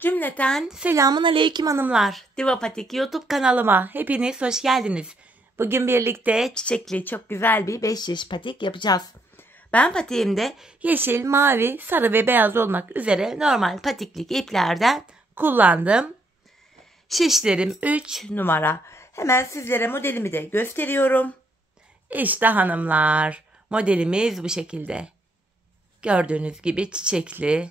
Cümleten selamun aleyküm hanımlar. Divapatik YouTube kanalıma hepiniz hoş geldiniz. Bugün birlikte çiçekli çok güzel bir 5 şiş patik yapacağız. Ben patiğimde yeşil, mavi, sarı ve beyaz olmak üzere normal patiklik iplerden kullandım. Şişlerim 3 numara. Hemen sizlere modelimi de gösteriyorum. İşte hanımlar, modelimiz bu şekilde. Gördüğünüz gibi çiçekli.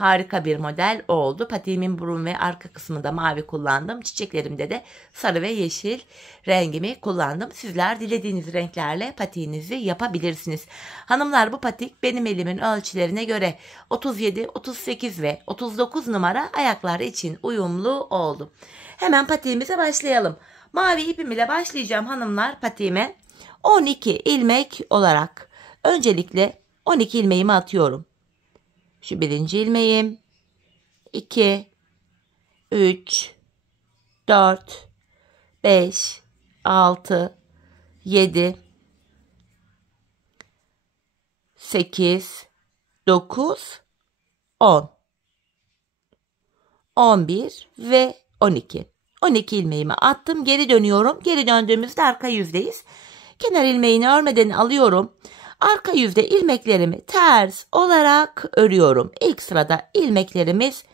Harika bir model oldu. Patiğimin burun ve arka kısmında mavi kullandım. Çiçeklerimde de sarı ve yeşil rengimi kullandım. Sizler dilediğiniz renklerle patiğinizi yapabilirsiniz. Hanımlar, bu patik benim elimin ölçülerine göre 37, 38 ve 39 numara ayaklar için uyumlu oldu. Hemen patiğimize başlayalım. Mavi ipim ile başlayacağım hanımlar patiğime. 12 ilmek olarak öncelikle 12 ilmeğimi atıyorum. Şu birinci ilmeğim, 2, 3, 4, 5, 6, 7, 8, 9, 10, 11 ve 12. 12 ilmeğimi attım. Geri dönüyorum. Geri döndüğümüzde arka yüzdeyiz. Kenar ilmeğini örmeden alıyorum. Arka yüzde ilmeklerimi ters olarak örüyorum. İlk sırada ilmeklerimiz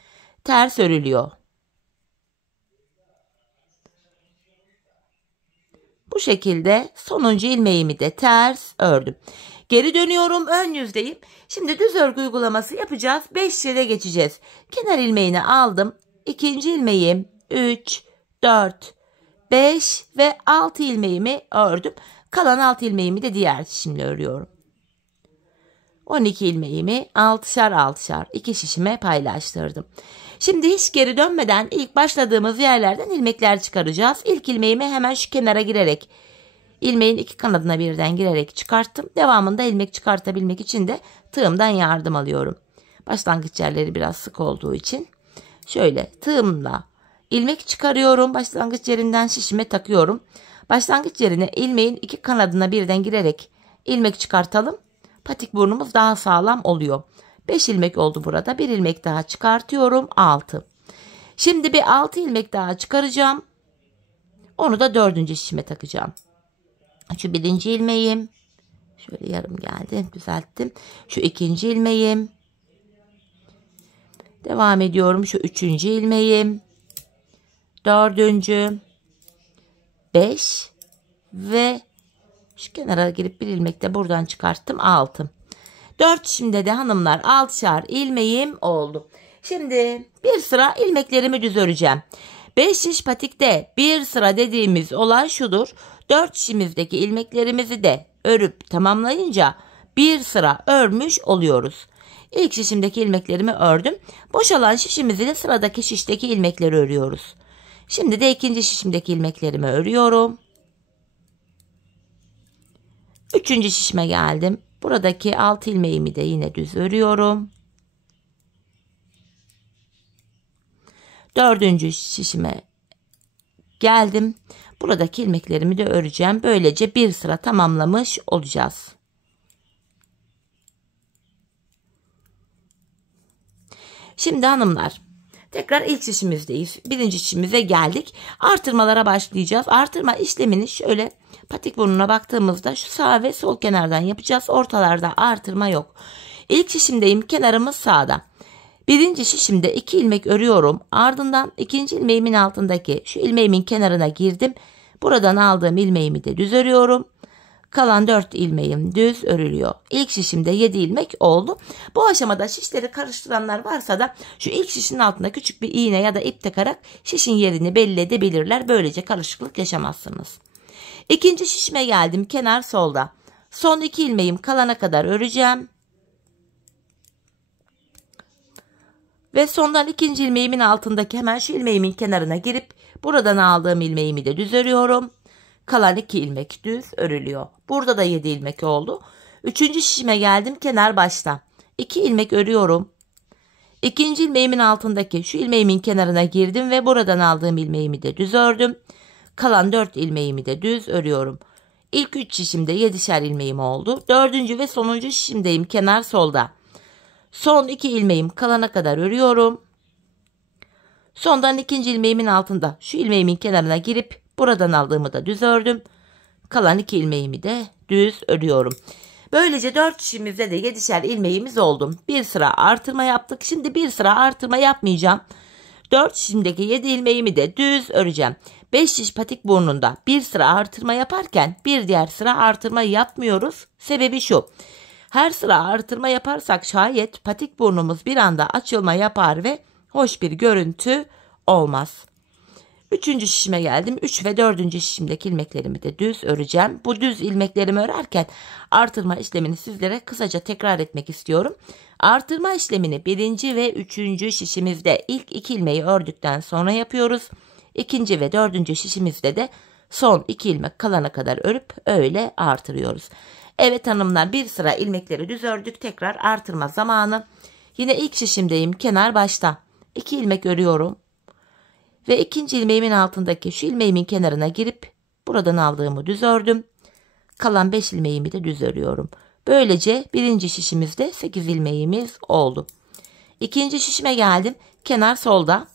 ters örülüyor. Bu şekilde sonuncu ilmeğimi de ters ördüm. Geri dönüyorum, ön yüzdeyim. Şimdi düz örgü uygulaması yapacağız. 5 şişe geçeceğiz. Kenar ilmeğini aldım. İkinci ilmeğim 3, 4, 5 ve 6 ilmeğimi ördüm. Kalan 6 ilmeğimi de diğer şişimle örüyorum. 12 ilmeğimi 6'şar 6'şar 2 şişime paylaştırdım. Şimdi hiç geri dönmeden ilk başladığımız yerlerden ilmekler çıkaracağız. İlk ilmeğimi hemen şu kenara girerek, ilmeğin iki kanadına birden girerek çıkarttım. Devamında ilmek çıkartabilmek için de tığımdan yardım alıyorum. Başlangıç yerleri biraz sık olduğu için şöyle tığımla ilmek çıkarıyorum. Başlangıç yerinden şişime takıyorum. Başlangıç yerine ilmeğin iki kanadına birden girerek ilmek çıkartalım. Patik burnumuz daha sağlam oluyor. 5 ilmek oldu burada. Bir ilmek daha çıkartıyorum. 6. Şimdi bir 6 ilmek daha çıkaracağım. Onu da 4. şişime takacağım. Şu birinci ilmeğim. Şöyle yarım geldi. Düzelttim. Şu ikinci ilmeğim. Devam ediyorum. Şu üçüncü ilmeğim. 4. 5 ve şu kenara girip bir ilmek de buradan çıkarttım. 6. 4 şimdi de hanımlar 6'şar ilmeğim oldu. Şimdi bir sıra ilmeklerimi düz öreceğim. 5 şiş patikte bir sıra dediğimiz olay şudur. 4 şişimizdeki ilmeklerimizi de örüp tamamlayınca bir sıra örmüş oluyoruz. İlk şişimdeki ilmeklerimi ördüm. Boşalan şişimizi de sıradaki şişteki ilmekleri örüyoruz. Şimdi de ikinci şişimdeki ilmeklerimi örüyorum. Üçüncü şişime geldim. Buradaki 6 ilmeğimi de yine düz örüyorum. 4. şişime geldim. Buradaki ilmeklerimi de öreceğim. Böylece bir sıra tamamlamış olacağız. Şimdi hanımlar, tekrar ilk şişimizdeyiz. Birinci şişimize geldik. Artırmalara başlayacağız. Artırma işlemini şöyle patik burnuna baktığımızda şu sağ ve sol kenardan yapacağız. Ortalarda artırma yok. İlk şişimdeyim. Kenarımız sağda. Birinci şişimde 2 ilmek örüyorum. Ardından ikinci ilmeğimin altındaki şu ilmeğimin kenarına girdim. Buradan aldığım ilmeğimi de düz örüyorum. Kalan 4 ilmeğim düz örülüyor. İlk şişimde 7 ilmek oldu. Bu aşamada şişleri karıştıranlar varsa da şu ilk şişin altına küçük bir iğne ya da ip takarak şişin yerini belli edebilirler. Böylece karışıklık yaşamazsınız. İkinci şişime geldim. Kenar solda. Son 2 ilmeğim kalana kadar öreceğim. Ve sondan ikinci ilmeğimin altındaki hemen şu ilmeğimin kenarına girip buradan aldığım ilmeğimi de düz örüyorum. Kalan 2 ilmek düz örülüyor. Burada da 7 ilmek oldu. Üçüncü şişime geldim. Kenar başta. 2 ilmek örüyorum. İkinci ilmeğimin altındaki şu ilmeğimin kenarına girdim ve buradan aldığım ilmeğimi de düz ördüm. Kalan 4 ilmeğimi de düz örüyorum. İlk 3 şişimde 7'şer ilmeğim oldu. 4. ve sonuncu şişimdeyim. Kenar solda. Son 2 ilmeğim kalana kadar örüyorum. Sondan ikinci ilmeğimin altında şu ilmeğimin kenarına girip buradan aldığımı da düz ördüm. Kalan 2 ilmeğimi de düz örüyorum. Böylece 4 şişimizde de 7'şer ilmeğimiz oldu. Bir sıra artırma yaptık. Şimdi bir sıra artırma yapmayacağım. 4 şişimdeki 7 ilmeğimi de düz öreceğim. 5 şiş patik burnunda bir sıra artırma yaparken bir diğer sıra artırma yapmıyoruz. Sebebi şu. Her sıra artırma yaparsak şayet patik burnumuz bir anda açılma yapar ve hoş bir görüntü olmaz. 3. şişime geldim. 3 ve 4. şişimdeki ilmeklerimi de düz öreceğim. Bu düz ilmeklerimi örerken artırma işlemini sizlere kısaca tekrar etmek istiyorum. Artırma işlemini 1. ve 3. şişimizde ilk 2 ilmeği ördükten sonra yapıyoruz. 2. ve 4. şişimizde de son 2 ilmek kalana kadar örüp öyle artırıyoruz. Evet hanımlar, bir sıra ilmekleri düz ördük. Tekrar artırma zamanı. Yine ilk şişimdeyim. Kenar başta. 2 ilmek örüyorum. Ve ikinci ilmeğimin altındaki şu ilmeğimin kenarına girip buradan aldığımı düz ördüm. Kalan 5 ilmeğimi de düz örüyorum. Böylece birinci şişimizde 8 ilmeğimiz oldu. İkinci şişime geldim. Kenar solda.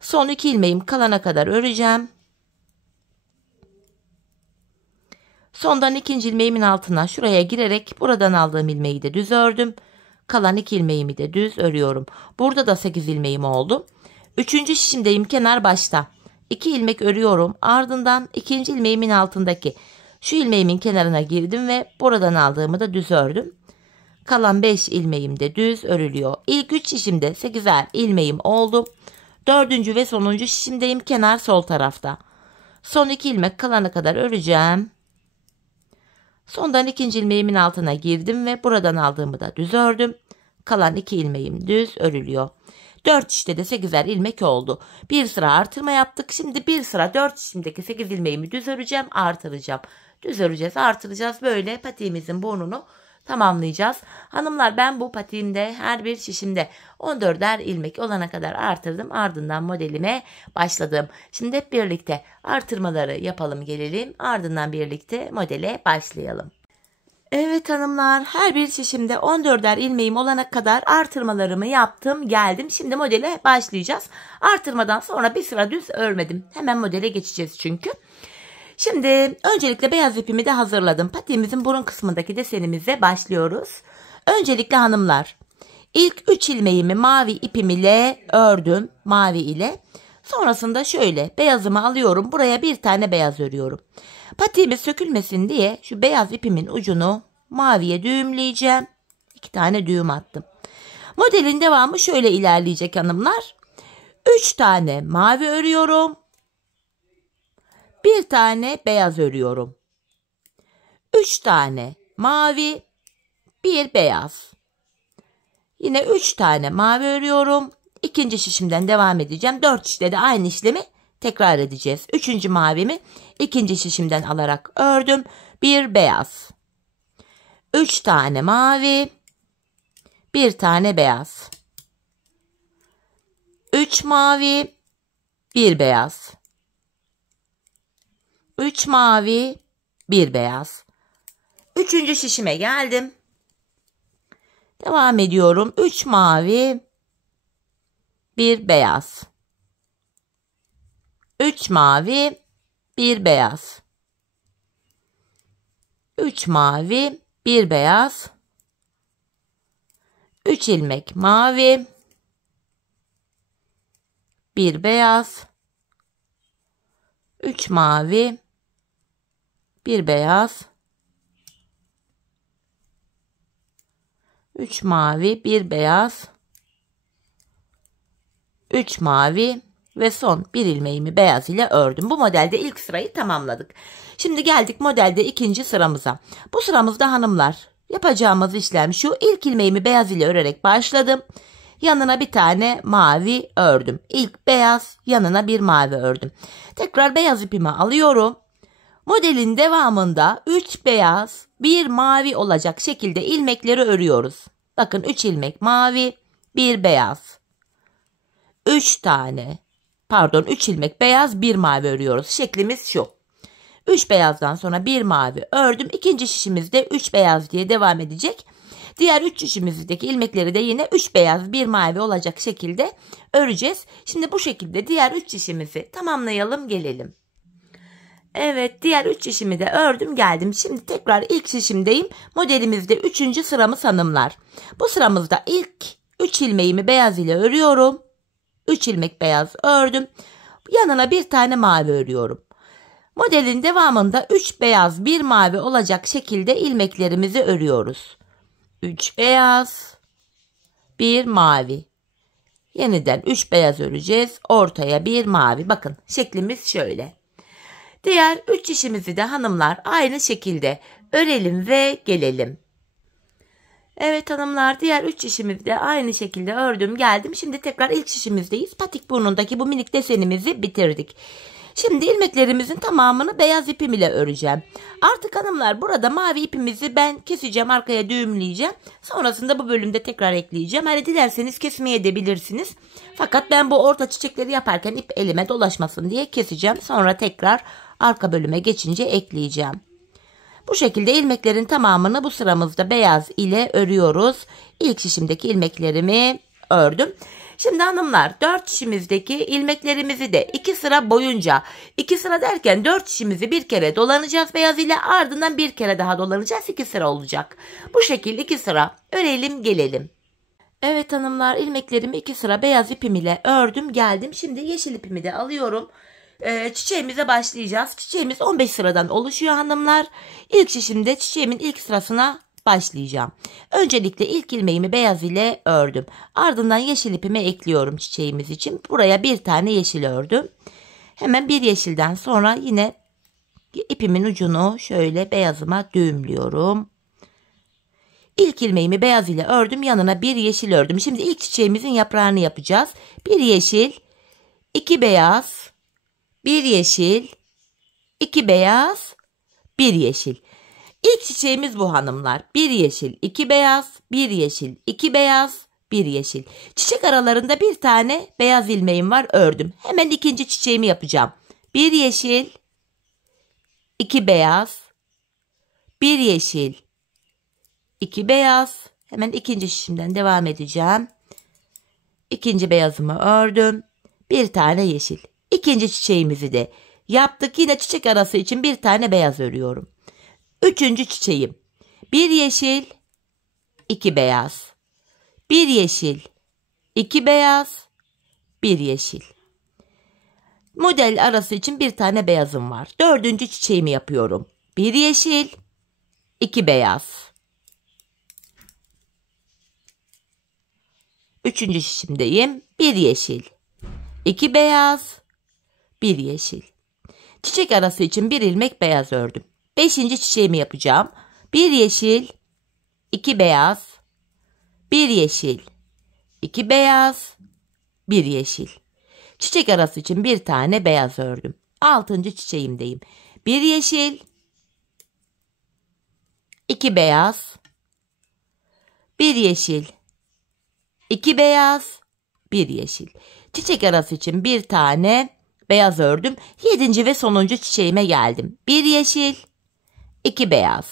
Son 2 ilmeğim kalana kadar öreceğim. Sondan ikinci ilmeğimin altına şuraya girerek buradan aldığım ilmeği de düz ördüm. Kalan 2 ilmeğimi de düz örüyorum. Burada da 8 ilmeğim oldu. 3. şişimdeyim, kenar başta. 2 ilmek örüyorum. Ardından ikinci ilmeğimin altındaki şu ilmeğimin kenarına girdim ve buradan aldığımı da düz ördüm. Kalan 5 ilmeğim de düz örülüyor. İlk 3 şişimde 8'er ilmeğim oldu. 4. ve sonuncu şişimdeyim, kenar sol tarafta. Son 2 ilmek kalana kadar öreceğim. Sondan ikinci ilmeğimin altına girdim ve buradan aldığımı da düz ördüm. Kalan 2 ilmeğim düz örülüyor. 4 şişte de 8'er ilmek oldu. Bir sıra artırma yaptık. Şimdi bir sıra 4 şişimdeki 8 ilmeğimi düz öreceğim, artıracağım. Düz öreceğiz, artıracağız. Böyle patiğimizin burnunu tamamlayacağız. Hanımlar, ben bu patiğimde her bir şişimde 14'er ilmek olana kadar artırdım. Ardından modelime başladım. Şimdi hep birlikte artırmaları yapalım gelelim. Ardından birlikte modele başlayalım. Evet hanımlar, her bir şişimde 14'er ilmeğim olana kadar artırmalarımı yaptım, geldim. Şimdi modele başlayacağız. Artırmadan sonra bir sıra düz örmedim. Hemen modele geçeceğiz çünkü. Şimdi öncelikle beyaz ipimi de hazırladım. Patiğimizin burun kısmındaki desenimize başlıyoruz. Öncelikle hanımlar, ilk 3 ilmeğimi mavi ipim ile ördüm. Mavi ile. Sonrasında şöyle beyazımı alıyorum. Buraya bir tane beyaz örüyorum. Patiğimiz sökülmesin diye şu beyaz ipimin ucunu maviye düğümleyeceğim. 2 tane düğüm attım. Modelin devamı şöyle ilerleyecek hanımlar. 3 tane mavi örüyorum. Bir tane beyaz örüyorum. 3 tane mavi, bir beyaz. Yine 3 tane mavi örüyorum. İkinci şişimden devam edeceğim. 4 şişte de aynı işlemi tekrar edeceğiz. 3. mavimi ikinci şişimden alarak ördüm. Bir beyaz. 3 tane mavi, bir tane beyaz. 3 mavi, bir beyaz. 3 mavi, bir beyaz. 3. şişime geldim. Devam ediyorum. 3 mavi, bir beyaz. 3 mavi, bir beyaz. 3 mavi, bir beyaz. 3 ilmek mavi, bir beyaz. 3 mavi, bir beyaz. 3 mavi, bir beyaz. 3 mavi ve son bir ilmeğimi beyaz ile ördüm. Bu modelde ilk sırayı tamamladık. Şimdi geldik modelde ikinci sıramıza. Bu sıramızda hanımlar yapacağımız işlem şu: ilk ilmeğimi beyaz ile örerek başladım. Yanına bir tane mavi ördüm. İlk beyaz, yanına bir mavi ördüm. Tekrar beyaz ipimi alıyorum. Modelin devamında 3 beyaz, 1 mavi olacak şekilde ilmekleri örüyoruz. Bakın 3 ilmek mavi, 1 beyaz. 3 ilmek beyaz, 1 mavi örüyoruz. Şeklimiz şu. 3 beyazdan sonra 1 mavi ördüm. İkinci şişimizde 3 beyaz diye devam edecek. Diğer 3 şişimizdeki ilmekleri de yine 3 beyaz 1 mavi olacak şekilde öreceğiz. Şimdi bu şekilde diğer 3 şişimizi tamamlayalım gelelim. Evet, diğer 3 şişimi de ördüm geldim. Şimdi tekrar ilk şişimdeyim. Modelimizde 3. sıramız hanımlar. Bu sıramızda ilk 3 ilmeğimi beyaz ile örüyorum. 3 ilmek beyaz ördüm. Yanına bir tane mavi örüyorum. Modelin devamında 3 beyaz 1 mavi olacak şekilde ilmeklerimizi örüyoruz. 3 beyaz 1 mavi. Yeniden 3 beyaz öreceğiz. Ortaya 1 mavi. Bakın şeklimiz şöyle. Diğer 3 şişimizi de hanımlar aynı şekilde örelim ve gelelim. Evet hanımlar, diğer 3 şişimizi de aynı şekilde ördüm geldim. Şimdi tekrar ilk şişimizdeyiz. Patik burnundaki bu minik desenimizi bitirdik. Şimdi ilmeklerimizin tamamını beyaz ipim ile öreceğim. Artık hanımlar burada mavi ipimizi ben keseceğim, arkaya düğümleyeceğim. Sonrasında bu bölümde tekrar ekleyeceğim. Hani dilerseniz kesmeye de bilirsiniz. Fakat ben bu orta çiçekleri yaparken ip elime dolaşmasın diye keseceğim. Sonra tekrar arka bölüme geçince ekleyeceğim. Bu şekilde ilmeklerin tamamını bu sıramızda beyaz ile örüyoruz. İlk şişimdeki ilmeklerimi ördüm. Şimdi hanımlar 4 şişimizdeki ilmeklerimizi de 2 sıra boyunca, 2 sıra derken 4 şişimizi bir kere dolanacağız beyaz ile, ardından bir kere daha dolanacağız, 2 sıra olacak. Bu şekilde 2 sıra örelim gelelim. Evet hanımlar, ilmeklerimi 2 sıra beyaz ipim ile ördüm geldim. Şimdi yeşil ipimi de alıyorum. Çiçeğimize başlayacağız. Çiçeğimiz 15 sıradan oluşuyor hanımlar. İlk şişimde çiçeğimin ilk sırasına başlayacağım. Öncelikle ilk ilmeğimi beyaz ile ördüm. Ardından yeşil ipimi ekliyorum çiçeğimiz için. Buraya bir tane yeşil ördüm. Hemen bir yeşilden sonra yine ipimin ucunu şöyle beyazıma düğümlüyorum. İlk ilmeğimi beyaz ile ördüm. Yanına bir yeşil ördüm. Şimdi ilk çiçeğimizin yaprağını yapacağız. Bir yeşil, 2 beyaz, 1 yeşil, 2 beyaz, 1 yeşil. İlk çiçeğimiz bu hanımlar. 1 yeşil, 2 beyaz, 1 yeşil, 2 beyaz, 1 yeşil. Çiçek aralarında bir tane beyaz ilmeğim var, ördüm. Hemen ikinci çiçeğimi yapacağım. 1 yeşil, 2 beyaz, 1 yeşil, 2 beyaz. Hemen ikinci şişimden devam edeceğim. İkinci beyazımı ördüm. Bir tane yeşil. İkinci çiçeğimizi de yaptık. Yine çiçek arası için bir tane beyaz örüyorum. Üçüncü çiçeğim. 1 yeşil, 2 beyaz. 1 yeşil, 2 beyaz, 1 yeşil. Model arası için bir tane beyazım var. Dördüncü çiçeğimi yapıyorum. 1 yeşil, 2 beyaz. Üçüncü şişimdeyim. 1 yeşil, 2 beyaz, 1 yeşil. Çiçek arası için bir ilmek beyaz ördüm. Beşinci çiçeğimi yapacağım. 1 yeşil, 2 beyaz, 1 yeşil, 2 beyaz, 1 yeşil. Çiçek arası için bir tane beyaz ördüm. Altıncı çiçeğimdeyim. 1 yeşil, 2 beyaz, 1 yeşil, 2 beyaz, 1 yeşil. Çiçek arası için bir tane beyaz ördüm. 7. ve sonuncu çiçeğime geldim. 1 yeşil, 2 beyaz,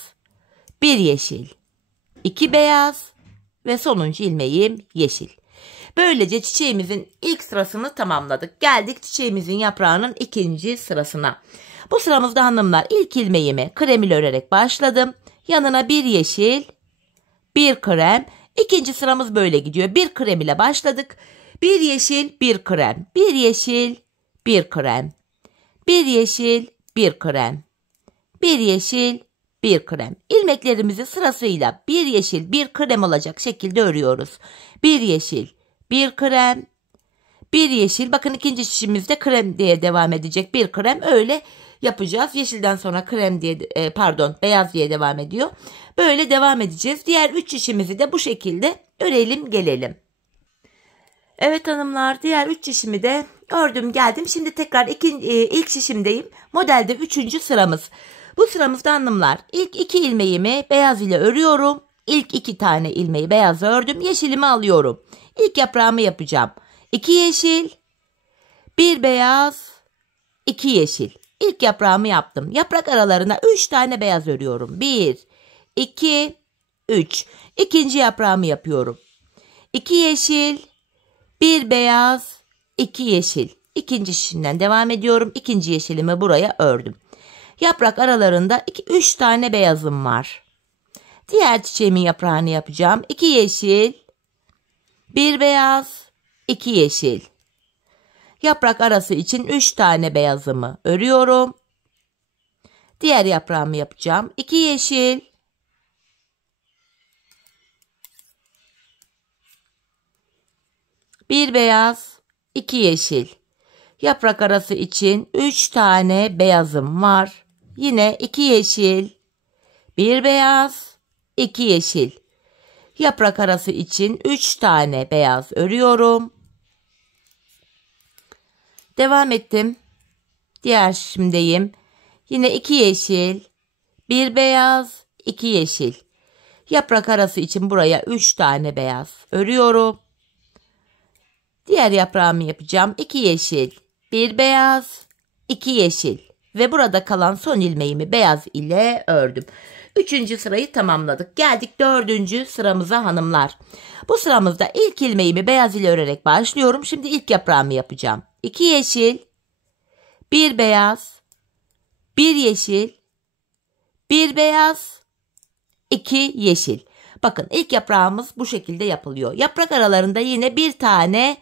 1 yeşil, 2 beyaz ve sonuncu ilmeğim yeşil. Böylece çiçeğimizin ilk sırasını tamamladık. Geldik çiçeğimizin yaprağının ikinci sırasına. Bu sıramızda hanımlar ilk ilmeğimi krem ile örerek başladım. Yanına bir yeşil, bir krem. İkinci sıramız böyle gidiyor. Bir krem ile başladık. Bir yeşil, bir krem. Bir yeşil, bir krem. Bir yeşil, bir krem. Bir yeşil, bir krem. İlmeklerimizi sırasıyla bir yeşil, bir krem olacak şekilde örüyoruz. Bir yeşil, bir krem, bir yeşil. Bakın ikinci şişimizde krem diye devam edecek. Bir krem, öyle yapacağız. Yeşilden sonra krem diye beyaz diye devam ediyor. Böyle devam edeceğiz. Diğer 3 şişimizi de bu şekilde örelim gelelim. Evet hanımlar, diğer 3 şişimi de ördüm geldim. Şimdi tekrar ilk şişimdeyim. Modelde 3. sıramız. Bu sıramızda hanımlar ilk 2 ilmeğimi beyaz ile örüyorum. İlk 2 tane ilmeği beyaz ördüm. Yeşilimi alıyorum. İlk yaprağımı yapacağım. 2 yeşil, 1 beyaz, 2 yeşil. İlk yaprağımı yaptım. Yaprak aralarına 3 tane beyaz örüyorum. 1, 2, 3. İkinci yaprağımı yapıyorum. 2 yeşil, 1 beyaz, 2 yeşil. İkinci şişimden devam ediyorum. İkinci yeşilimi buraya ördüm. Yaprak aralarında 3 tane beyazım var. Diğer çiçeğimin yaprağını yapacağım. 2 yeşil, 1 beyaz, 2 yeşil. Yaprak arası için 3 tane beyazımı örüyorum. Diğer yaprağımı yapacağım. 2 yeşil, 1 beyaz, 2 yeşil. Yaprak arası için 3 tane beyazım var. Yine 2 yeşil, 1 beyaz, 2 yeşil. Yaprak arası için 3 tane beyaz örüyorum. Devam ettim. Diğer şişimdeyim. Yine 2 yeşil, 1 beyaz, 2 yeşil. Yaprak arası için buraya 3 tane beyaz örüyorum. Diğer yaprağımı yapacağım. 2 yeşil, 1 beyaz, 2 yeşil. Ve burada kalan son ilmeğimi beyaz ile ördüm. 3. sırayı tamamladık. Geldik 4. sıramıza hanımlar. Bu sıramızda ilk ilmeğimi beyaz ile örerek başlıyorum. Şimdi ilk yaprağımı yapacağım. 2 yeşil, 1 beyaz, 1 yeşil, 1 beyaz, 2 yeşil. Bakın ilk yaprağımız bu şekilde yapılıyor. Yaprak aralarında yine bir tane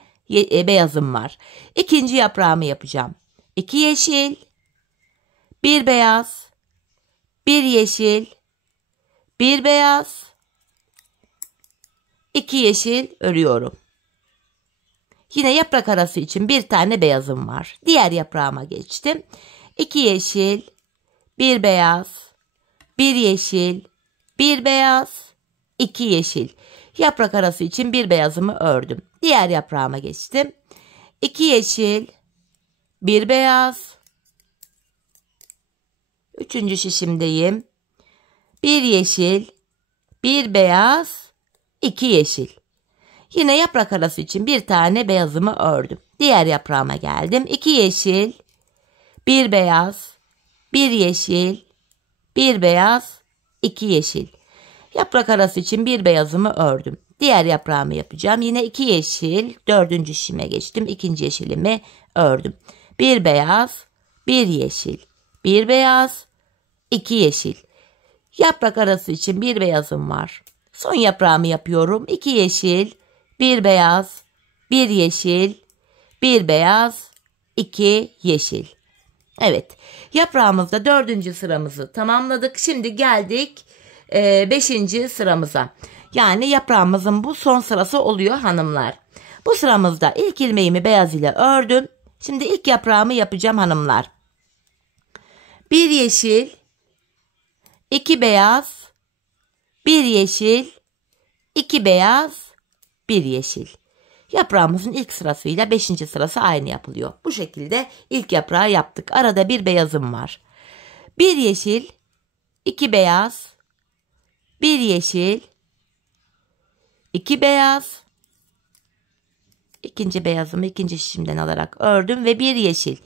beyazım var. İkinci yaprağımı yapacağım. 2 yeşil, 1 beyaz, 1 yeşil, 1 beyaz, 2 yeşil örüyorum. Yine yaprak arası için bir tane beyazım var. Diğer yaprağıma geçtim. 2 yeşil, 1 beyaz, 1 yeşil, 1 beyaz, 2 yeşil. Yaprak arası için bir beyazımı ördüm. Diğer yaprağıma geçtim. 2 yeşil, 1 beyaz. 3. şişimdeyim. 1 yeşil, 1 beyaz, 2 yeşil. Yine yaprak arası için bir tane beyazımı ördüm. Diğer yaprağıma geldim. 2 yeşil, 1 beyaz, 1 yeşil, 1 beyaz, 2 yeşil. Yaprak arası için bir beyazımı ördüm. Diğer yaprağımı yapacağım. Yine 2 yeşil, 4. şişime geçtim. 2. yeşilimi ördüm. 1 beyaz, 1 yeşil, 1 beyaz, 2 yeşil. Yaprak arası için bir beyazım var. Son yaprağımı yapıyorum. 2 yeşil, 1 beyaz, 1 yeşil, 1 beyaz, 2 yeşil. Evet, yaprağımızda 4. sıramızı tamamladık. Şimdi geldik 5. sıramıza. Yani yaprağımızın bu son sırası oluyor hanımlar. Bu sıramızda ilk ilmeğimi beyaz ile ördüm. Şimdi ilk yaprağımı yapacağım hanımlar. 1 yeşil, 2 beyaz, 1 yeşil, 2 beyaz, 1 yeşil. Yaprağımızın ilk sırasıyla 5. sırası aynı yapılıyor. Bu şekilde ilk yaprağı yaptık. Arada bir beyazım var. 1 yeşil, 2 beyaz, 1 yeşil, 2 beyaz. İkinci beyazımı ikinci şişimden alarak ördüm ve 1 yeşil.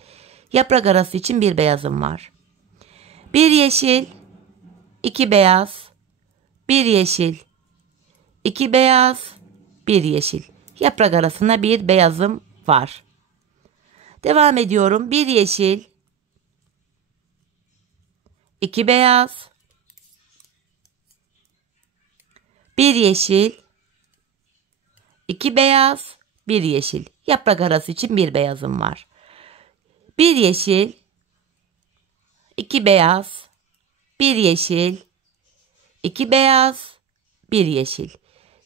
Yaprak arası için bir beyazım var. 1 yeşil, 2 beyaz, 1 yeşil, 2 beyaz, 1 yeşil. Yaprak arasında bir beyazım var. Devam ediyorum. 1 yeşil, 2 beyaz, 1 yeşil, 2 beyaz, 1 yeşil. Yaprak arası için bir beyazım var. 1 yeşil, 2 beyaz, 1 yeşil, 2 beyaz, 1 yeşil.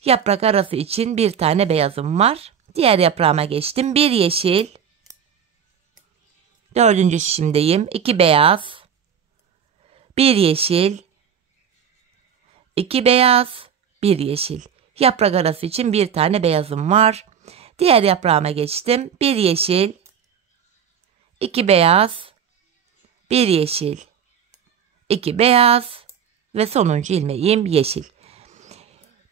Yaprak arası için bir tane beyazım var. Diğer yaprağıma geçtim. 1 yeşil, 4. şişimdeyim. 2 beyaz, 1 yeşil, 2 beyaz, 1 yeşil. Yaprak arası için bir tane beyazım var. Diğer yaprağıma geçtim. 1 yeşil, 2 beyaz, 1 yeşil, 2 beyaz ve sonuncu ilmeğim yeşil.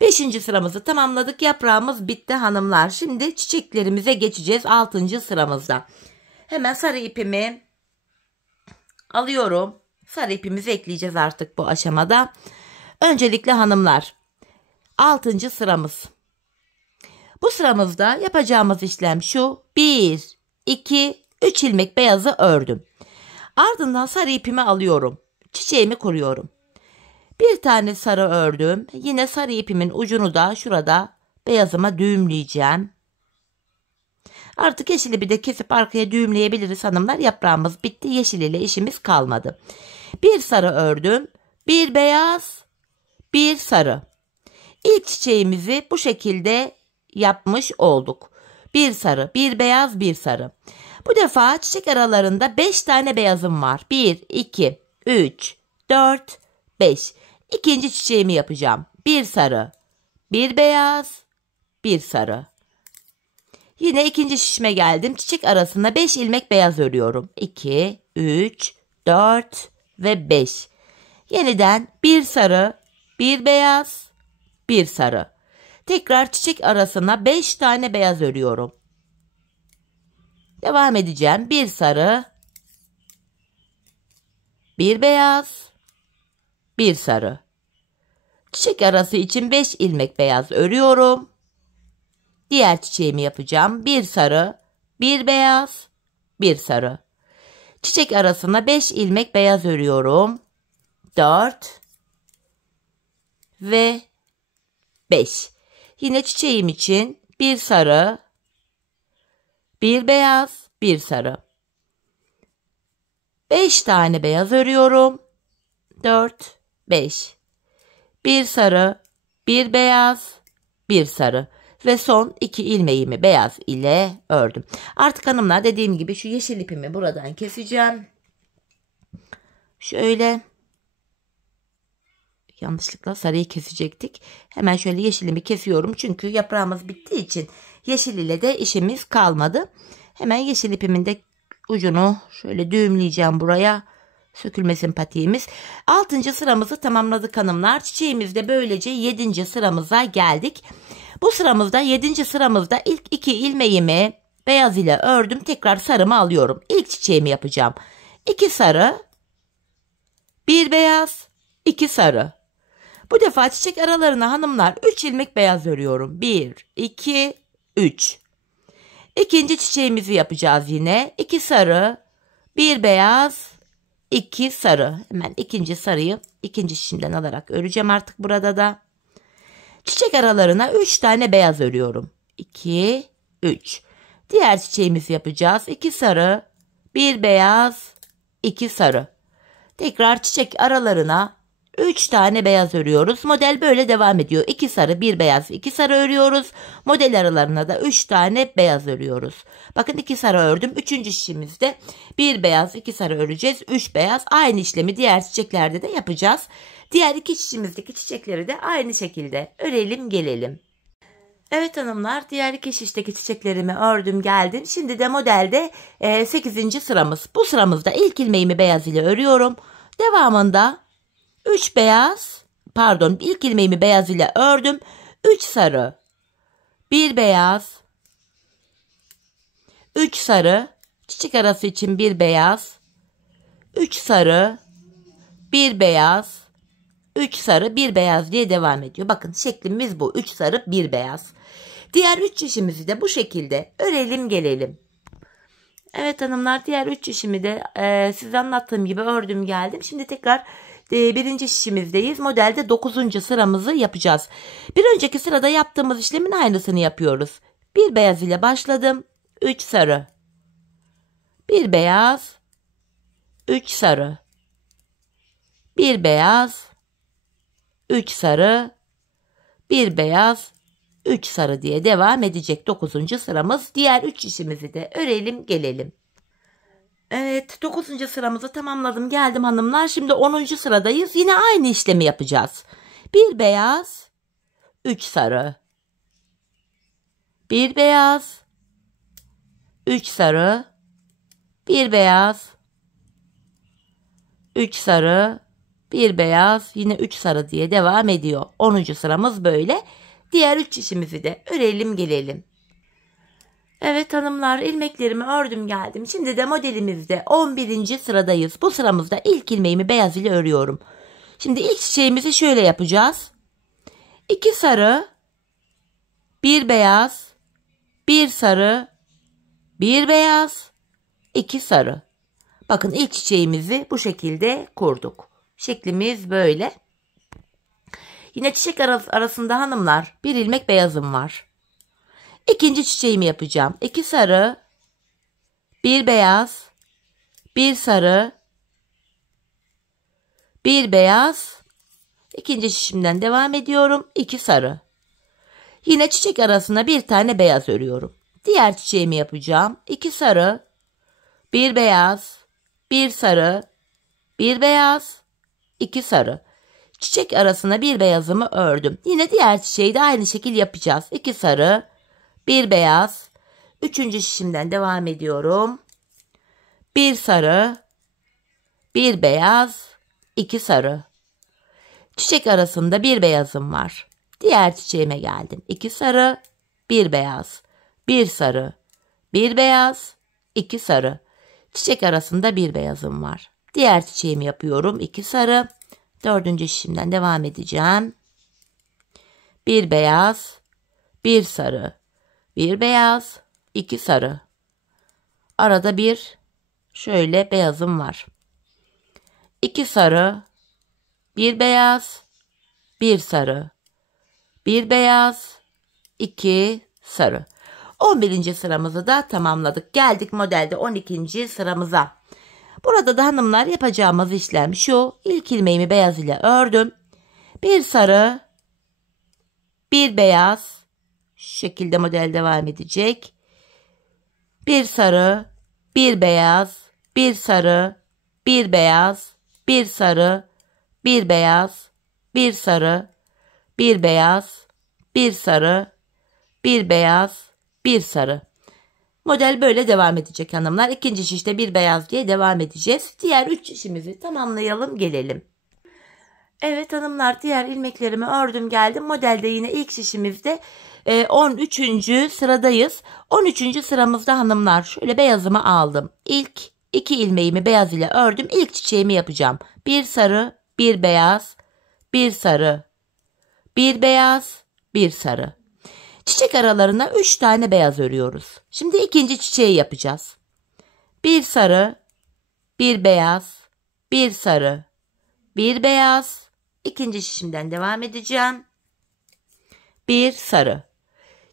5. sıramızı tamamladık. Yaprağımız bitti hanımlar. Şimdi çiçeklerimize geçeceğiz 6. sıramızda. Hemen sarı ipimi alıyorum. Sarı ipimizi ekleyeceğiz artık bu aşamada. Öncelikle hanımlar, 6. sıramız. Bu sıramızda yapacağımız işlem şu: 1, 2, 3 ilmek beyazı ördüm. Ardından sarı ipimi alıyorum. Çiçeğimi kuruyorum. Bir tane sarı ördüm. Yine sarı ipimin ucunu da şurada beyazıma düğümleyeceğim. Artık yeşil ipi de kesip arkaya düğümleyebiliriz hanımlar. Yaprağımız bitti. Yeşil ile işimiz kalmadı. Bir sarı ördüm. Bir beyaz, bir sarı. İlk çiçeğimizi bu şekilde yapmış olduk. Bir sarı, bir beyaz, bir sarı. Bu defa çiçek aralarında 5 tane beyazım var. 1, 2, 3, 4, 5. İkinci çiçeğimi yapacağım. Bir sarı, bir beyaz, bir sarı. Yine ikinci şişime geldim. Çiçek arasına 5 ilmek beyaz örüyorum. 2, 3, 4 ve 5. Yeniden bir sarı, bir beyaz, bir sarı. Tekrar çiçek arasına 5 tane beyaz örüyorum. Devam edeceğim. Bir sarı, bir beyaz, bir sarı. Çiçek arası için 5 ilmek beyaz örüyorum. Diğer çiçeğimi yapacağım. Bir sarı, bir beyaz, bir sarı. Çiçek arasına 5 ilmek beyaz örüyorum. 4 ve 5. Yine çiçeğim için bir sarı, bir beyaz, bir sarı. 5 tane beyaz örüyorum. 4, 5. Bir sarı, bir beyaz, bir sarı. Ve son 2 ilmeğimi beyaz ile ördüm. Artık hanımlar dediğim gibi şu yeşil ipimi buradan keseceğim. Şöyle. Yanlışlıkla sarıyı kesecektik. Hemen şöyle yeşilimi kesiyorum. Çünkü yaprağımız bittiği için yeşil ile de işimiz kalmadı. Hemen yeşil ipimin de ucunu şöyle düğümleyeceğim buraya. Sökülmesin patiğimiz. 6. sıramızı tamamladık hanımlar. Çiçeğimizde böylece 7. sıramıza geldik. Bu sıramızda 7. sıramızda ilk 2 ilmeğimi beyaz ile ördüm. Tekrar sarımı alıyorum. İlk çiçeğimi yapacağım. 2 sarı, 1 beyaz, 2 sarı. Bu defa çiçek aralarına hanımlar 3 ilmek beyaz örüyorum. 1, 2, 3. İkinci çiçeğimizi yapacağız yine. 2 sarı, 1 beyaz, 2 sarı. Hemen ikinci sarıyı ikinci şişimden alarak öreceğim artık burada da. Çiçek aralarına 3 tane beyaz örüyorum. 2, 3. Diğer çiçeğimizi yapacağız. 2 sarı, 1 beyaz, 2 sarı. Tekrar çiçek aralarına 3 tane beyaz örüyoruz. Model böyle devam ediyor. 2 sarı, 1 beyaz, 2 sarı örüyoruz. Model aralarına da 3 tane beyaz örüyoruz. Bakın 2 sarı ördüm. 3. şişimizde 1 beyaz, 2 sarı öreceğiz. 3 beyaz. Aynı işlemi diğer çiçeklerde de yapacağız. Diğer 2 şişimizdeki çiçekleri de aynı şekilde örelim gelelim. Evet hanımlar, diğer 2 şişteki çiçeklerimi ördüm geldim. Şimdi de modelde 8. sıramız. Bu sıramızda ilk ilmeğimi beyaz ile örüyorum. Devamında 3 beyaz, pardon, ilk ilmeğimi beyaz ile ördüm. 3 sarı, 1 beyaz, 3 sarı, çiçek arası için 1 beyaz, 3 sarı, 1 beyaz, 3 sarı, 1 beyaz diye devam ediyor. Bakın şeklimiz bu. 3 sarı, 1 beyaz. Diğer 3 şişimizi de bu şekilde örelim gelelim. Evet hanımlar, diğer 3 şişimi de size anlattığım gibi ördüm geldim. Şimdi tekrar birinci şişimizdeyiz. Modelde 9. sıramızı yapacağız. Bir önceki sırada yaptığımız işlemin aynısını yapıyoruz. 1 beyaz ile başladım. 3 sarı, 1 beyaz, 3 sarı, 1 beyaz, 3 sarı, 1 beyaz, 3 sarı diye devam edecek 9. sıramız. Diğer 3 şişimizi de örelim gelelim. Evet, 9. sıramızı tamamladım geldim hanımlar. Şimdi 10. sıradayız. Yine aynı işlemi yapacağız. 1 beyaz, 3 sarı, 1 beyaz, 3 sarı, 1 beyaz, 3 sarı, 1 beyaz, yine 3 sarı diye devam ediyor. 10. sıramız böyle. Diğer 3 şişimizi de örelim gelelim. Evet hanımlar, ilmeklerimi ördüm geldim. Şimdi de modelimizde 11. sıradayız. Bu sıramızda ilk ilmeğimi beyaz ile örüyorum. Şimdi ilk çiçeğimizi şöyle yapacağız. 2 sarı, 1 beyaz, 1 sarı, 1 beyaz, 2 sarı. Bakın ilk çiçeğimizi bu şekilde kurduk. Şeklimiz böyle. Yine çiçek arasında hanımlar bir ilmek beyazım var. İkinci çiçeğimi yapacağım. 2 sarı, 1 beyaz, 1 sarı, 1 beyaz. İkinci şişimden devam ediyorum. 2 sarı. Yine çiçek arasına bir tane beyaz örüyorum. Diğer çiçeğimi yapacağım. 2 sarı, 1 beyaz, 1 sarı, 1 beyaz, 2 sarı. Çiçek arasına bir beyazımı ördüm. Yine diğer çiçeği de aynı şekil yapacağız. 2 sarı, 1 beyaz. Üçüncü şişimden devam ediyorum. 1 sarı, 1 beyaz, 2 sarı. Çiçek arasında bir beyazım var. Diğer çiçeğime geldim. 2 sarı, 1 beyaz, 1 sarı, 1 beyaz, 2 sarı. Çiçek arasında bir beyazım var. Diğer çiçeğimi yapıyorum. 2 sarı. Dördüncü şişimden devam edeceğim. 1 beyaz, 1 sarı, 1 beyaz, 2 sarı. Arada bir şöyle beyazım var. 2 sarı, 1 beyaz, 1 sarı, 1 beyaz, 2 sarı. 11. sıramızı da tamamladık. Geldik modelde 12. sıramıza. Burada da hanımlar yapacağımız işlem şu. İlk ilmeğimi beyaz ile ördüm. 1 sarı, 1 beyaz. Şu şekilde model devam edecek. 1 sarı, 1 beyaz, 1 sarı, 1 beyaz, 1 sarı, 1 beyaz, 1 sarı, 1 beyaz, 1 sarı, 1 beyaz, 1 sarı. Model böyle devam edecek hanımlar. İkinci şişte bir beyaz diye devam edeceğiz. Diğer 3 şişimizi tamamlayalım gelelim. Evet hanımlar, diğer ilmeklerimi ördüm geldim. Modelde yine ilk şişimizde 13. sıradayız. 13. sıramızda hanımlar şöyle beyazımı aldım. İlk 2 ilmeğimi beyaz ile ördüm. İlk çiçeğimi yapacağım. 1 sarı, 1 beyaz, 1 sarı, 1 beyaz, 1 sarı. Çiçek aralarına 3 tane beyaz örüyoruz. Şimdi ikinci çiçeği yapacağız. 1 sarı, 1 beyaz, 1 sarı, 1 beyaz. İkinci şişimden devam edeceğim. 1 sarı.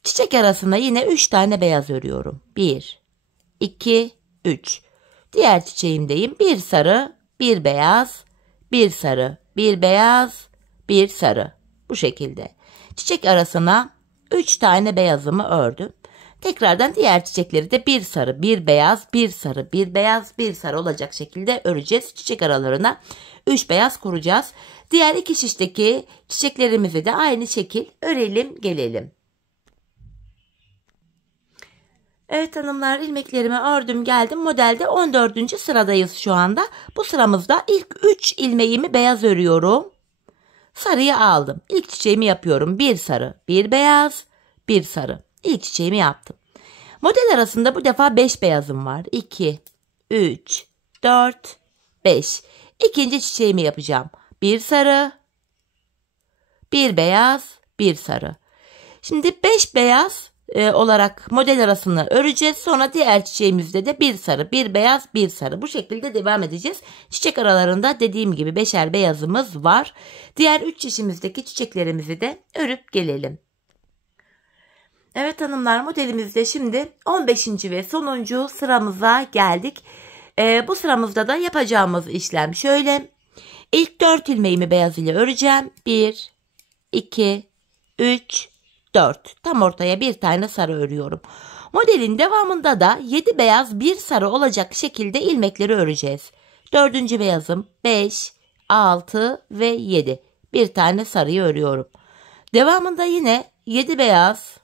Çiçek arasına yine 3 tane beyaz örüyorum. 1, 2, 3. Diğer çiçeğimdeyim. 1 sarı, 1 beyaz, 1 sarı, 1 beyaz, 1 sarı. Bu şekilde. Çiçek arasına 3 tane beyazımı ördüm. Tekrardan diğer çiçekleri de 1 sarı, 1 beyaz, 1 sarı, 1 beyaz, 1 sarı olacak şekilde öreceğiz. Çiçek aralarına 3 beyaz kuracağız. Diğer 2 şişteki çiçeklerimizi de aynı şekil örelim gelelim. Evet hanımlar, ilmeklerimi ördüm geldim. Modelde 14. sıradayız şu anda. Bu sıramızda ilk 3 ilmeğimi beyaz örüyorum. Sarıyı aldım. İlk çiçeğimi yapıyorum. 1 sarı, 1 beyaz, 1 sarı. İlk çiçeğimi yaptım. Model arasında bu defa 5 beyazım var. 2, 3, 4, 5. İkinci çiçeğimi yapacağım. 1 sarı, 1 beyaz, 1 sarı. Şimdi 5 beyaz olarak model arasını öreceğiz. Sonra diğer çiçeğimizde de 1 sarı, 1 beyaz, 1 sarı. Bu şekilde devam edeceğiz. Çiçek aralarında dediğim gibi 5'er beyazımız var. Diğer 3 çiçeğimizdeki çiçeklerimizi de örüp gelelim. Evet hanımlar, modelimizde şimdi 15. ve sonuncu sıramıza geldik. Bu sıramızda da yapacağımız işlem şöyle. İlk 4 ilmeğimi beyaz ile öreceğim. 1, 2, 3, 4. Tam ortaya bir tane sarı örüyorum. Modelin devamında da 7 beyaz 1 sarı olacak şekilde ilmekleri öreceğiz. 4. beyazım 5, 6 ve 7. Bir tane sarıyı örüyorum. Devamında yine 7 beyaz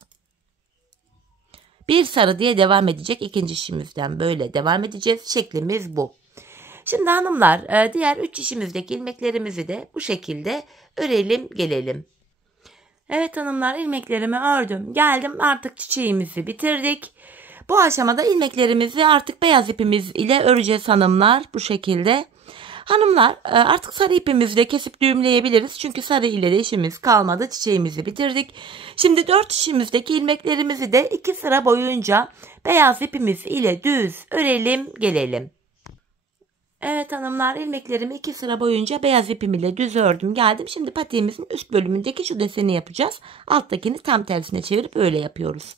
1 sarı diye devam edecek. İkinci şişimizden böyle devam edeceğiz. Şeklimiz bu. Şimdi hanımlar, diğer 3 şişimizdeki ilmeklerimizi de bu şekilde örelim gelelim. Evet hanımlar, ilmeklerimi ördüm geldim, artık çiçeğimizi bitirdik. Bu aşamada ilmeklerimizi artık beyaz ipimiz ile öreceğiz hanımlar, bu şekilde. Hanımlar artık sarı ipimizi de kesip düğümleyebiliriz. Çünkü sarı ile de işimiz kalmadı. Çiçeğimizi bitirdik. Şimdi 4 şişimizdeki ilmeklerimizi de 2 sıra boyunca beyaz ipimiz ile düz örelim gelelim. Evet hanımlar, ilmeklerimi 2 sıra boyunca beyaz ipim ile düz ördüm geldim. Şimdi patiğimizin üst bölümündeki şu deseni yapacağız. Alttakini tam tersine çevirip öyle yapıyoruz.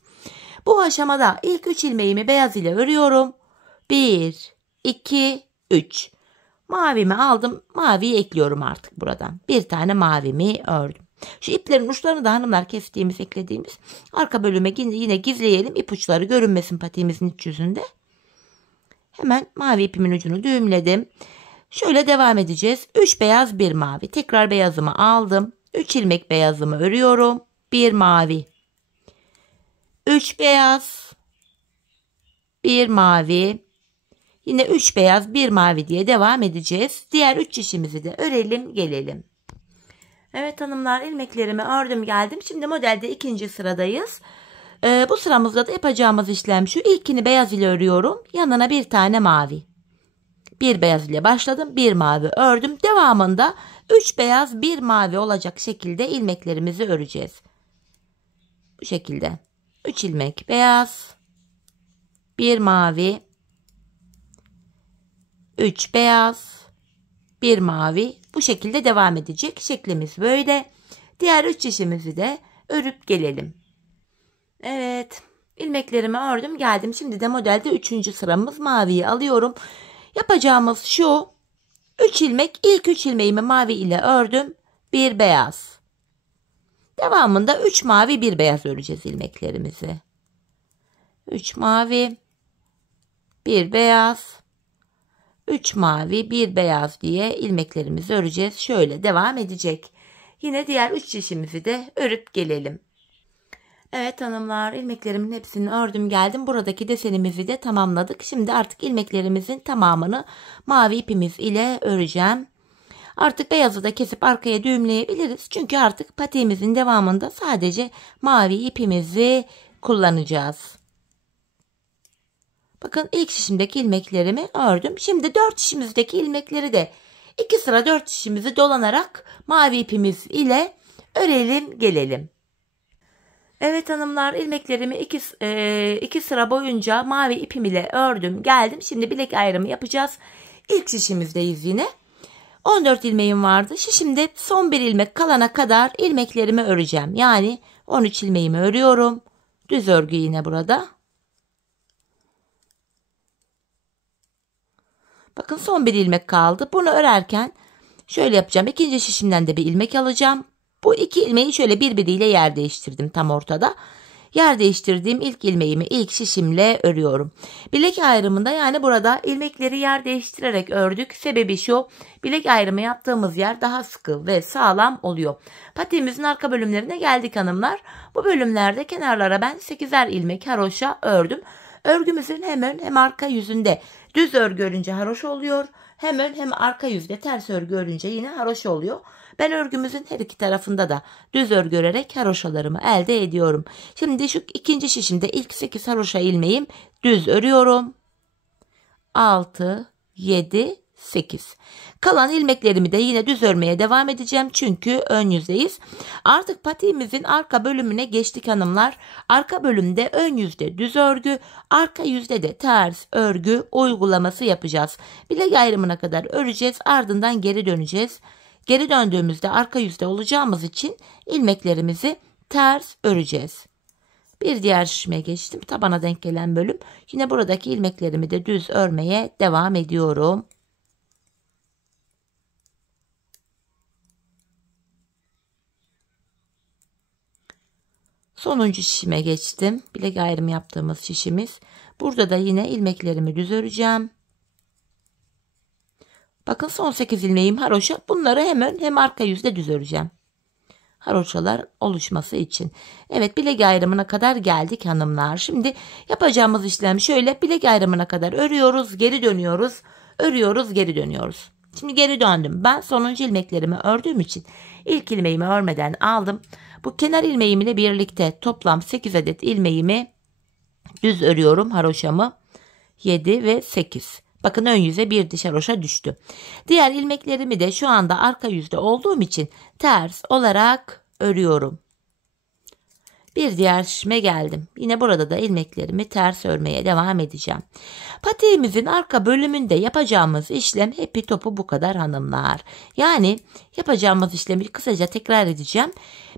Bu aşamada ilk 3 ilmeğimi beyaz ile örüyorum. 1, 2, 3. Mavimi aldım. Maviyi ekliyorum artık buradan. Bir tane mavimi ördüm. Şu iplerin uçlarını da hanımlar kestiğimiz, eklediğimiz arka bölüme yine gizleyelim. İpuçları görünmesin patiğimizin iç yüzünde. Hemen mavi ipimin ucunu düğümledim. Şöyle devam edeceğiz. 3 beyaz 1 mavi. Tekrar beyazımı aldım. 3 ilmek beyazımı örüyorum. 1 mavi. 3 beyaz. 1 mavi. Yine 3 beyaz 1 mavi diye devam edeceğiz. Diğer 3 şişimizi de örelim gelelim. Evet hanımlar, ilmeklerimi ördüm geldim. Şimdi modelde 2. sıradayız. Bu sıramızda da yapacağımız işlem şu. İlkini beyaz ile örüyorum. Yanına bir tane mavi. Bir beyaz ile başladım. Bir mavi ördüm. Devamında 3 beyaz 1 mavi olacak şekilde ilmeklerimizi öreceğiz. Bu şekilde. 3 ilmek beyaz. 1 mavi. 3 beyaz. 1 mavi. Bu şekilde devam edecek. Şeklimiz böyle. Diğer 3 şişimizi de örüp gelelim. Evet, ilmeklerimi ördüm geldim. Şimdi de modelde 3. sıramız, maviyi alıyorum. Yapacağımız şu: 3 ilmek, ilk 3 ilmeğimi mavi ile ördüm. 1 beyaz. Devamında 3 mavi 1 beyaz öreceğiz ilmeklerimizi. 3 mavi 1 beyaz, 3 mavi 1 beyaz diye ilmeklerimizi öreceğiz. Şöyle devam edecek. Yine diğer 3 şişimizi de örüp gelelim. Evet hanımlar, ilmeklerimin hepsini ördüm geldim. Buradaki desenimizi de tamamladık. Şimdi artık ilmeklerimizin tamamını mavi ipimiz ile öreceğim. Artık beyazı da kesip arkaya düğümleyebiliriz. Çünkü artık patiğimizin devamında sadece mavi ipimizi kullanacağız. Bakın, ilk şişimdeki ilmeklerimi ördüm. Şimdi 4 şişimizdeki ilmekleri de 2 sıra 4 şişimizi dolanarak mavi ipimiz ile örelim gelelim. Evet hanımlar, ilmeklerimi 2 sıra boyunca mavi ipim ile ördüm geldim. Şimdi bilek ayrımı yapacağız. İlk şişimizdeyiz yine. 14 ilmeğim vardı. Şişimde son bir ilmek kalana kadar ilmeklerimi öreceğim. Yani 13 ilmeğimi örüyorum. Düz örgü yine burada. Bakın, son bir ilmek kaldı. Bunu örerken şöyle yapacağım. İkinci şişimden de bir ilmek alacağım. Bu 2 ilmeği şöyle birbiriyle yer değiştirdim tam ortada. Yer değiştirdiğim ilk ilmeğimi ilk şişimle örüyorum. Bilek ayrımında, yani burada ilmekleri yer değiştirerek ördük. Sebebi şu: bilek ayrımı yaptığımız yer daha sıkı ve sağlam oluyor. Patiğimizin arka bölümlerine geldik hanımlar. Bu bölümlerde kenarlara ben 8'er ilmek haroşa ördüm. Örgümüzün hem ön hem arka yüzünde düz örgü örünce haroşa oluyor. Hem ön hem arka yüzde ters örgü örünce yine haroşa oluyor. Ben örgümüzün her iki tarafında da düz örgü örerek haroşalarımı elde ediyorum. Şimdi şu ikinci şişimde ilk 8 haroşa ilmeğim düz örüyorum. 6, 7, 8. Kalan ilmeklerimi de yine düz örmeye devam edeceğim. Çünkü ön yüzdeyiz. Artık patiğimizin arka bölümüne geçtik hanımlar. Arka bölümde ön yüzde düz örgü, arka yüzde de ters örgü uygulaması yapacağız. Bilek ayrımına kadar öreceğiz. Ardından geri döneceğiz. Geri döndüğümüzde arka yüzde olacağımız için ilmeklerimizi ters öreceğiz. Bir diğer şişime geçtim. Tabana denk gelen bölüm. Yine buradaki ilmeklerimi de düz örmeye devam ediyorum. Sonuncu şişime geçtim. Bilek ayrımı yaptığımız şişimiz. Burada da yine ilmeklerimi düz öreceğim. Bakın, son 8 ilmeğim haroşa. Bunları hem ön hem arka yüzde düz öreceğim. Haroşalar oluşması için. Evet, bilek ayrımına kadar geldik hanımlar. Şimdi yapacağımız işlem şöyle: bilek ayrımına kadar örüyoruz, geri dönüyoruz, örüyoruz, geri dönüyoruz. Şimdi geri döndüm. Ben sonuncu ilmeklerimi ördüğüm için ilk ilmeğimi örmeden aldım. Bu kenar ilmeğim ile birlikte toplam 8 adet ilmeğimi düz örüyorum haroşamı. 7 ve 8. Bakın ön yüze bir diş haroşa düştü. Diğer ilmeklerimi de şu anda arka yüzde olduğum için ters olarak örüyorum. Bir diğer şişime geldim. Yine burada da ilmeklerimi ters örmeye devam edeceğim. Patiğimizin arka bölümünde yapacağımız işlem hepi topu bu kadar hanımlar. Yani yapacağımız işlemi kısaca tekrar edeceğim.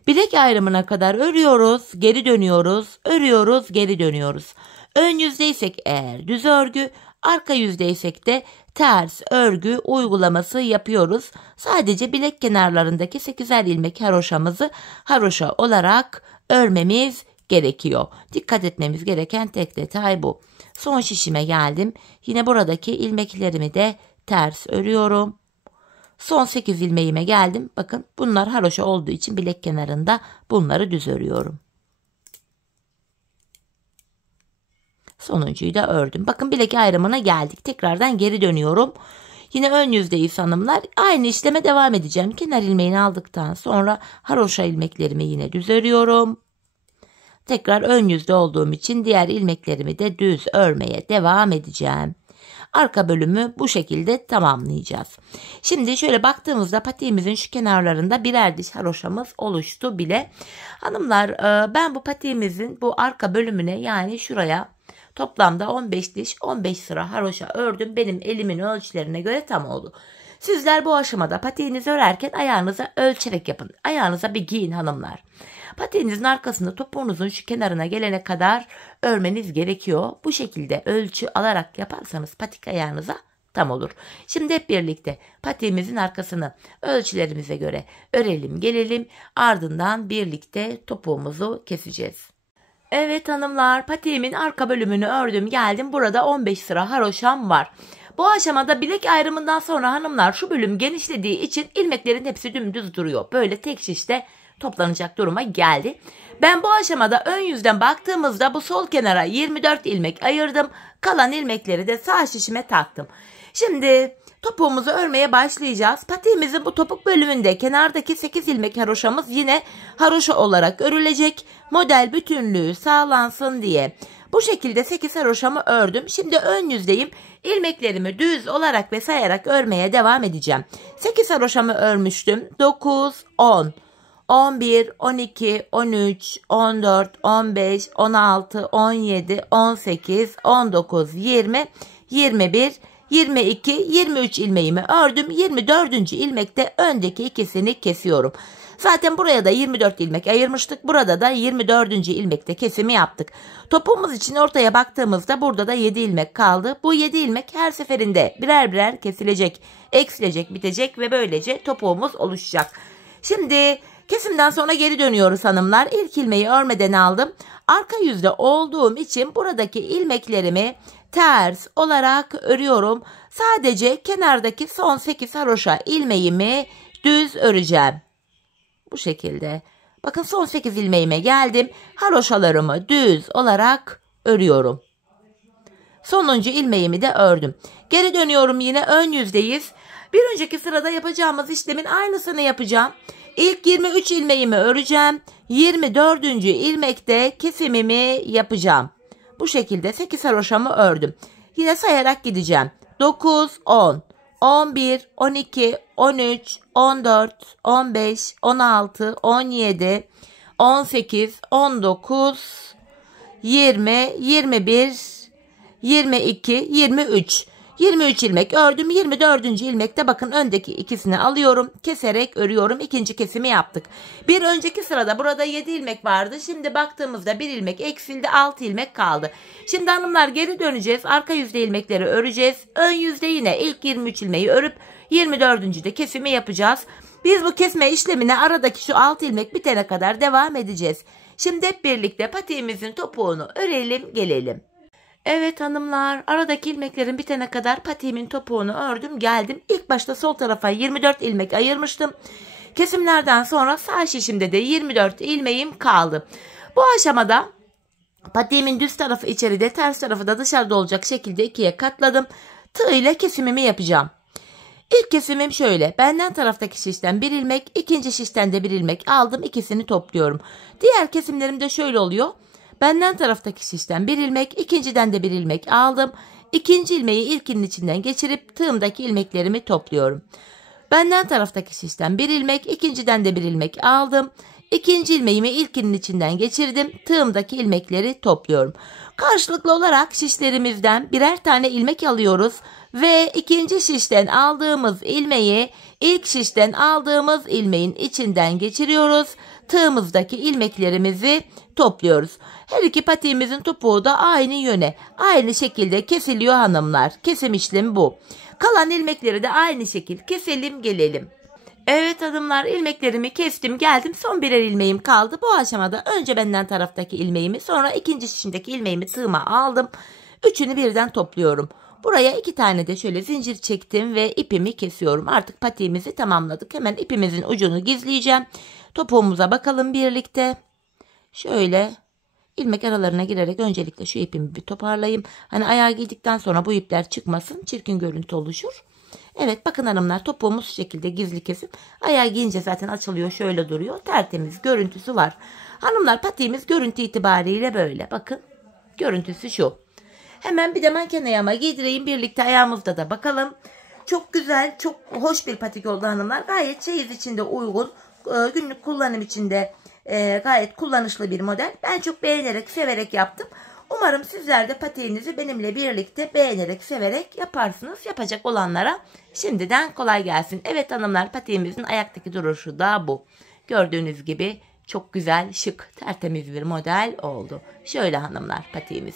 Bilek ayrımına kadar örüyoruz, geri dönüyoruz, örüyoruz, geri dönüyoruz. Ön yüzdeysek eğer düz örgü, arka yüzdeysek de ters örgü uygulaması yapıyoruz. Sadece bilek kenarlarındaki 8'er ilmek haroşamızı haroşa olarak örmemiz gerekiyor. Dikkat etmemiz gereken tek detay bu. Son şişime geldim. Yine buradaki ilmeklerimi de ters örüyorum. Son 8 ilmeğime geldim. Bakın bunlar haroşa olduğu için bilek kenarında bunları düz örüyorum. Sonuncuyu da ördüm. Bakın bilek ayrımına geldik. Tekrardan geri dönüyorum. Yine ön yüzdeyiz hanımlar. Aynı işleme devam edeceğim. Kenar ilmeğini aldıktan sonra haroşa ilmeklerimi yine düz örüyorum. Tekrar ön yüzde olduğum için diğer ilmeklerimi de düz örmeye devam edeceğim. Arka bölümü bu şekilde tamamlayacağız. Şimdi şöyle baktığımızda patiğimizin şu kenarlarında birer diş haroşamız oluştu bile. Hanımlar ben bu patiğimizin bu arka bölümüne yani şuraya toplamda 15 diş 15 sıra haroşa ördüm. Benim elimin ölçülerine göre tam oldu. Sizler bu aşamada patiğinizi örerken ayağınıza ölçerek yapın. Ayağınıza bir giyin hanımlar. Patiğinizin arkasını topuğunuzun şu kenarına gelene kadar örmeniz gerekiyor. Bu şekilde ölçü alarak yaparsanız patik ayağınıza tam olur. Şimdi hep birlikte patiğimizin arkasını ölçülerimize göre örelim gelelim. Ardından birlikte topuğumuzu keseceğiz. Evet hanımlar, patiğimin arka bölümünü ördüm geldim. Burada 15 sıra haroşam var. Bu aşamada bilek ayrımından sonra hanımlar şu bölüm genişlediği için ilmeklerin hepsi dümdüz duruyor. Böyle tek şişte toplanacak duruma geldi. Ben bu aşamada ön yüzden baktığımızda bu sol kenara 24 ilmek ayırdım. Kalan ilmekleri de sağ şişime taktım. Şimdi topuğumuzu örmeye başlayacağız. Patiğimizin bu topuk bölümünde kenardaki 8 ilmek haroşamız yine haroşa olarak örülecek. Model bütünlüğü sağlansın diye. Bu şekilde 8 haroşamı ördüm. Şimdi ön yüzdeyim. İlmeklerimi düz olarak ve sayarak örmeye devam edeceğim. 8 haroşamı örmüştüm. 9, 10. 11, 12, 13, 14, 15, 16, 17, 18, 19, 20, 21, 22, 23 ilmeğimi ördüm. 24. ilmekte öndeki ikisini kesiyorum. Zaten buraya da 24 ilmek ayırmıştık. Burada da 24. ilmekte kesimi yaptık. Topuğumuz için ortaya baktığımızda burada da 7 ilmek kaldı. Bu 7 ilmek her seferinde birer birer kesilecek, eksilecek, bitecek ve böylece topuğumuz oluşacak. Şimdi kesimden sonra geri dönüyoruz hanımlar. İlk ilmeği örmeden aldım. Arka yüzde olduğum için buradaki ilmeklerimi ters olarak örüyorum. Sadece kenardaki son 8 haroşa ilmeğimi düz öreceğim. Bu şekilde. Bakın son 8 ilmeğime geldim. Haroşalarımı düz olarak örüyorum. Sonuncu ilmeğimi de ördüm. Geri dönüyorum, yine ön yüzdeyiz. Bir önceki sırada yapacağımız işlemin aynısını yapacağım. İlk 23 ilmeğimi öreceğim. 24. ilmekte kesimimi yapacağım. Bu şekilde 8 haroşamı ördüm. Yine sayarak gideceğim. 9, 10, 11, 12, 13, 14, 15, 16, 17, 18, 19, 20, 21, 22, 23. 23 ilmek ördüm. 24. ilmekte bakın öndeki ikisini alıyorum. Keserek örüyorum. İkinci kesimi yaptık. Bir önceki sırada burada 7 ilmek vardı. Şimdi baktığımızda 1 ilmek eksildi. 6 ilmek kaldı. Şimdi hanımlar geri döneceğiz. Arka yüzde ilmekleri öreceğiz. Ön yüzde yine ilk 23 ilmeği örüp 24. de kesimi yapacağız. Biz bu kesme işlemine aradaki şu 6 ilmek bitene kadar devam edeceğiz. Şimdi hep birlikte patiğimizin topuğunu örelim gelelim. Evet hanımlar, aradaki ilmeklerin bitene kadar patiğimin topuğunu ördüm geldim. İlk başta sol tarafa 24 ilmek ayırmıştım. Kesimlerden sonra sağ şişimde de 24 ilmeğim kaldı. Bu aşamada patiğimin düz tarafı içeride, ters tarafı da dışarıda olacak şekilde ikiye katladım. Tığ ile kesimimi yapacağım. İlk kesimim şöyle. Benden taraftaki şişten bir ilmek, ikinci şişten de bir ilmek aldım. İkisini topluyorum. Diğer kesimlerim de şöyle oluyor. Benden taraftaki şişten bir ilmek, ikinciden de bir ilmek aldım. İkinci ilmeği ilkinin içinden geçirip tığımdaki ilmeklerimi topluyorum. Benden taraftaki şişten bir ilmek, ikinciden de bir ilmek aldım. İkinci ilmeğimi ilkinin içinden geçirdim. Tığımdaki ilmekleri topluyorum. Karşılıklı olarak şişlerimizden birer tane ilmek alıyoruz ve ikinci şişten aldığımız ilmeği ilk şişten aldığımız ilmeğin içinden geçiriyoruz. Tığımızdaki ilmeklerimizi topluyoruz. Her iki patiğimizin topuğu da aynı yöne, aynı şekilde kesiliyor hanımlar. Kesim işlemi bu. Kalan ilmekleri de aynı şekil keselim gelelim. Evet hanımlar, ilmeklerimi kestim geldim. Son birer ilmeğim kaldı. Bu aşamada önce benden taraftaki ilmeğimi, sonra ikinci şişindeki ilmeğimi tığıma aldım. Üçünü birden topluyorum. Buraya 2 tane de şöyle zincir çektim ve ipimi kesiyorum. Artık patiğimizi tamamladık. Hemen ipimizin ucunu gizleyeceğim. Topuğumuza bakalım birlikte. Şöyle ilmek aralarına girerek öncelikle şu ipimi bir toparlayayım. Hani ayağı giydikten sonra bu ipler çıkmasın, çirkin görüntü oluşur. Evet bakın hanımlar, topuğumuz şu şekilde gizli kesim. Ayağı giyince zaten açılıyor, şöyle duruyor. Tertemiz görüntüsü var. Hanımlar, patiğimiz görüntü itibariyle böyle. Bakın görüntüsü şu. Hemen bir de manken ayağıma giydireyim. Birlikte ayağımızda da bakalım. Çok güzel, çok hoş bir patik oldu hanımlar. Gayet çeyiz içinde uygun. Günlük kullanım içinde gayet kullanışlı bir model. Ben çok beğenerek, severek yaptım. Umarım sizler de patiğinizi benimle birlikte beğenerek, severek yaparsınız. Yapacak olanlara şimdiden kolay gelsin. Evet hanımlar, patiğimizin ayaktaki duruşu da bu. Gördüğünüz gibi çok güzel, şık, tertemiz bir model oldu. Şöyle hanımlar, patiğimiz.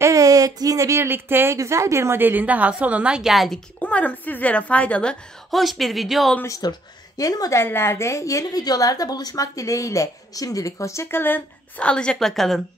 Evet, yine birlikte güzel bir modelin daha sonuna geldik. Umarım sizlere faydalı, hoş bir video olmuştur. Yeni modellerde, yeni videolarda buluşmak dileğiyle. Şimdilik hoşça kalın, sağlıcakla kalın.